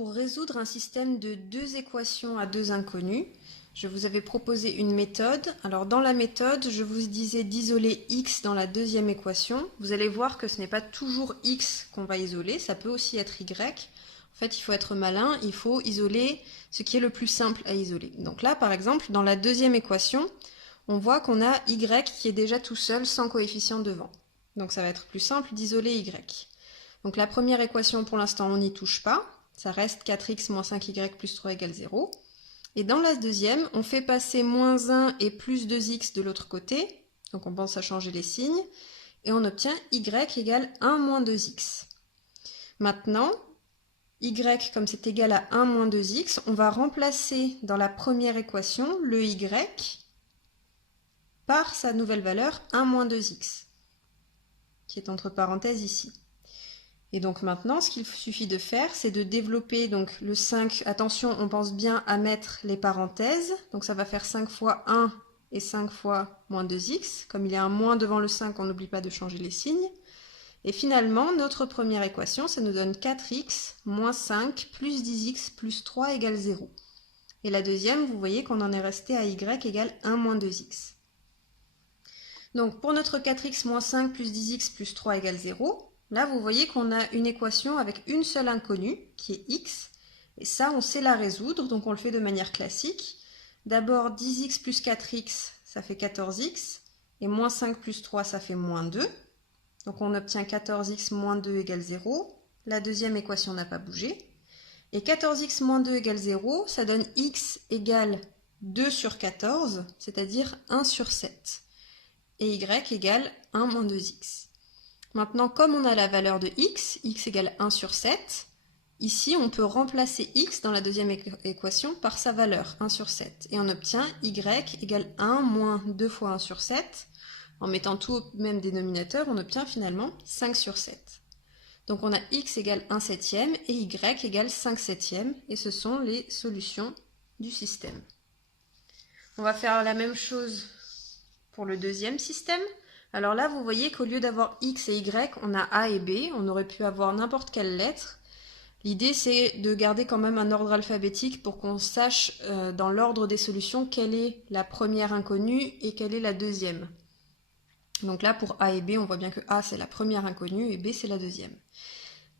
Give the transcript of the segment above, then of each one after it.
Pour résoudre un système de deux équations à deux inconnus, je vous avais proposé une méthode. Alors dans la méthode, je vous disais d'isoler x dans la deuxième équation. Vous allez voir que ce n'est pas toujours x qu'on va isoler, ça peut aussi être y. En fait, il faut être malin, il faut isoler ce qui est le plus simple à isoler. Donc là, par exemple, dans la deuxième équation, on voit qu'on a y qui est déjà tout seul sans coefficient devant. Donc ça va être plus simple d'isoler y. Donc la première équation, pour l'instant, on n'y touche pas. Ça reste 4x moins 5y plus 3 égale 0. Et dans la deuxième, on fait passer moins 1 et plus 2x de l'autre côté. Donc on pense à changer les signes. Et on obtient y égale 1 moins 2x. Maintenant, y, comme c'est égal à 1 moins 2x, on va remplacer dans la première équation le y par sa nouvelle valeur 1 moins 2x, qui est entre parenthèses ici. Et donc maintenant, ce qu'il suffit de faire, c'est de développer donc le 5. Attention, on pense bien à mettre les parenthèses. Donc ça va faire 5 fois 1 et 5 fois moins 2x. Comme il y a un moins devant le 5, on n'oublie pas de changer les signes. Et finalement, notre première équation, ça nous donne 4x moins 5 plus 10x plus 3 égale 0. Et la deuxième, vous voyez qu'on en est resté à y égale 1 moins 2x. Donc pour notre 4x moins 5 plus 10x plus 3 égale 0, là, vous voyez qu'on a une équation avec une seule inconnue, qui est x. Et ça, on sait la résoudre, donc on le fait de manière classique. D'abord, 10x plus 4x, ça fait 14x. Et moins 5 plus 3, ça fait moins 2. Donc on obtient 14x moins 2 égale 0. La deuxième équation n'a pas bougé. Et 14x moins 2 égale 0, ça donne x égale 2 sur 14, c'est-à-dire 1 sur 7. Et y égale 1 moins 2x. Maintenant, comme on a la valeur de x égale 1 sur 7, ici on peut remplacer x dans la deuxième équation par sa valeur, 1 sur 7. Et on obtient y égale 1 moins 2 fois 1 sur 7. En mettant tout au même dénominateur, on obtient finalement 5 sur 7. Donc on a x égale 1 septième et y égale 5 septièmes. Et ce sont les solutions du système. On va faire la même chose pour le deuxième système. Alors là, vous voyez qu'au lieu d'avoir x et y, on a a et b. On aurait pu avoir n'importe quelle lettre. L'idée, c'est de garder quand même un ordre alphabétique pour qu'on sache dans l'ordre des solutions quelle est la première inconnue et quelle est la deuxième. Donc là, pour a et b, on voit bien que a, c'est la première inconnue et b, c'est la deuxième.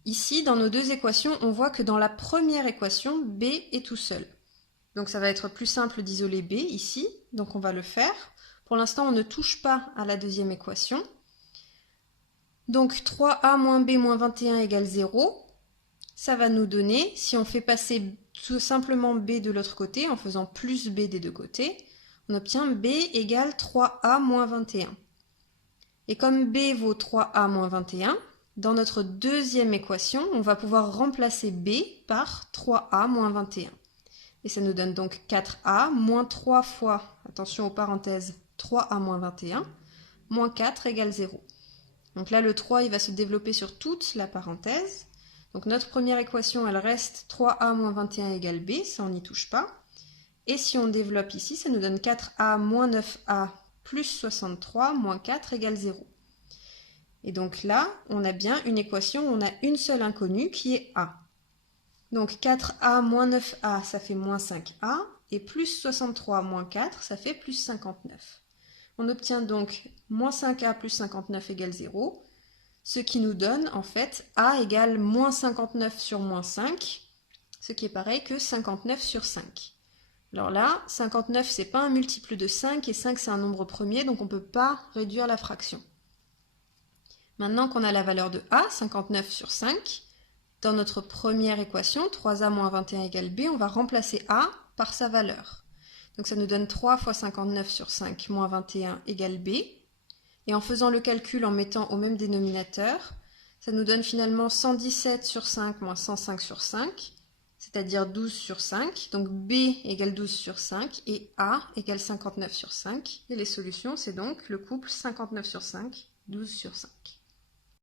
Ici, dans nos deux équations, on voit que dans la première équation, b est tout seul. Donc ça va être plus simple d'isoler b ici. Donc on va le faire. Pour l'instant, on ne touche pas à la deuxième équation. Donc 3a moins b moins 21 égale 0. Ça va nous donner, si on fait passer tout simplement b de l'autre côté, en faisant plus b des deux côtés, on obtient b égale 3a moins 21. Et comme b vaut 3a moins 21, dans notre deuxième équation, on va pouvoir remplacer b par 3a moins 21. Et ça nous donne donc 4a moins 3 fois, attention aux parenthèses, 3a moins 21, moins 4 égale 0. Donc là, le 3, il va se développer sur toute la parenthèse. Donc notre première équation, elle reste 3a moins 21 égale b, ça on n'y touche pas. Et si on développe ici, ça nous donne 4a moins 9a plus 63 moins 4 égale 0. Et donc là, on a bien une équation où on a une seule inconnue qui est a. Donc 4a moins 9a, ça fait moins 5a, et plus 63 moins 4, ça fait plus 59. On obtient donc moins 5a plus 59 égale 0, ce qui nous donne en fait a égale moins 59 sur moins 5, ce qui est pareil que 59 sur 5. Alors là, 59 c'est pas un multiple de 5, et 5 c'est un nombre premier, donc on ne peut pas réduire la fraction. Maintenant qu'on a la valeur de a, 59 sur 5, dans notre première équation, 3a moins 21 égale b, on va remplacer a par sa valeur. Donc ça nous donne 3 fois 59 sur 5 moins 21 égale b. Et en faisant le calcul en mettant au même dénominateur, ça nous donne finalement 117 sur 5 moins 105 sur 5, c'est-à-dire 12 sur 5. Donc b égale 12 sur 5 et a égale 59 sur 5. Et les solutions, c'est donc le couple 59 sur 5, 12 sur 5.